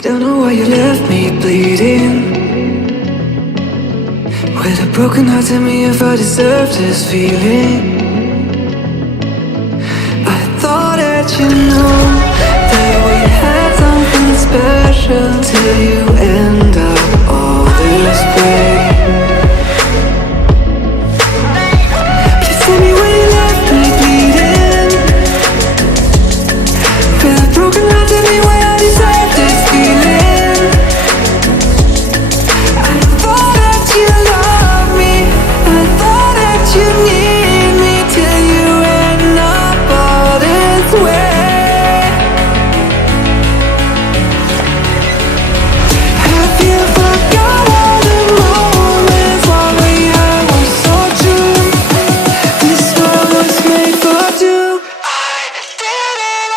Don't know why you left me bleeding. With a broken heart, tell me if I deserve this feeling. I thought that you know that we had something special till you end up all this way. Please tell me why you left me bleeding. With a broken heart, tell me why I deserve this feeling. I thought that you loved me, I thought that you need me till you end up all this way. Have you forgot all the moments while we had was so true? This world was made for two. I did it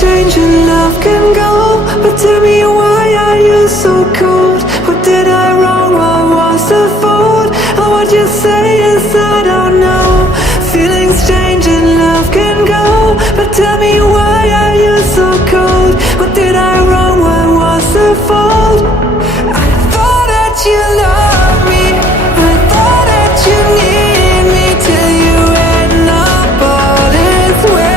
change and love can go, but tell me why are you so cold? What did I wrong? What was the fault? Or what you say is I don't know. Feelings change and love can go, but tell me why are you so cold? What did I wrong? What was the fault? I thought that you loved me, I thought that you need me till you end up all this way.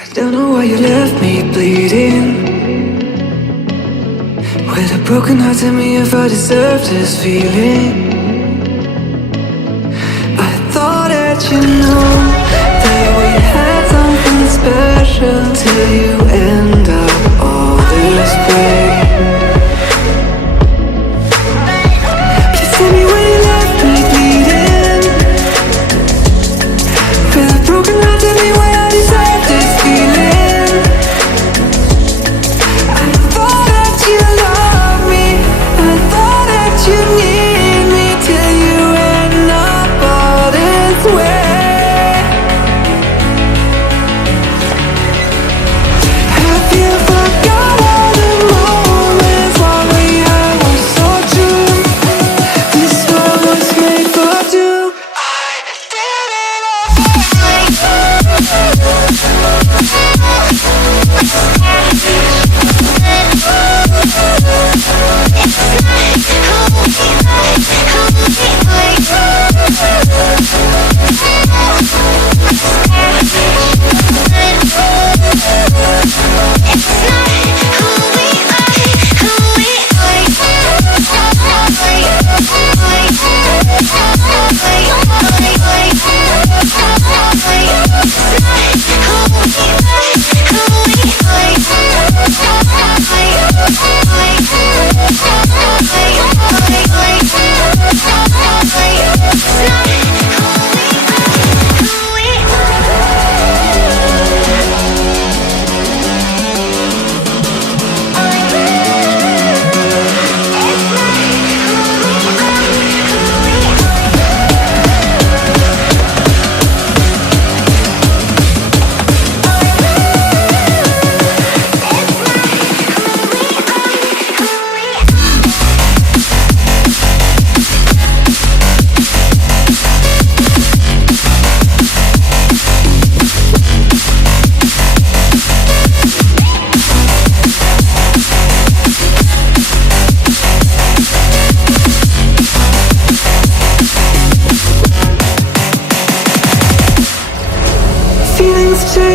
I don't know why you left me bleeding. With a broken heart, tell me if I deserve this feeling. I thought that you know that we had something special till you end up all this way. Please tell me why you left me bleeding. With a broken heart, tell me why I deserve this feeling.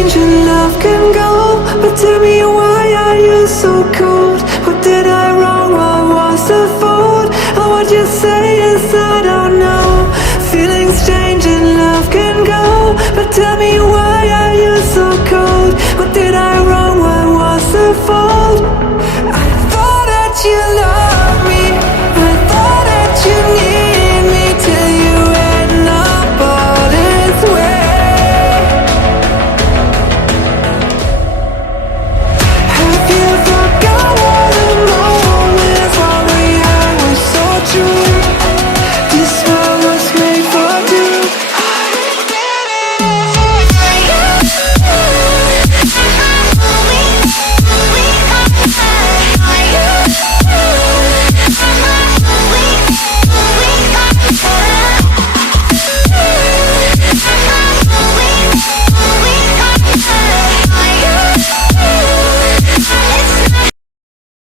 strange and love can go, but tell me why are you so cold? What did I wrong? What was the fault? And what you say is I don't know. Feelings change and love can go, but tell me why are you so cold? What did I wrong? What was the fault?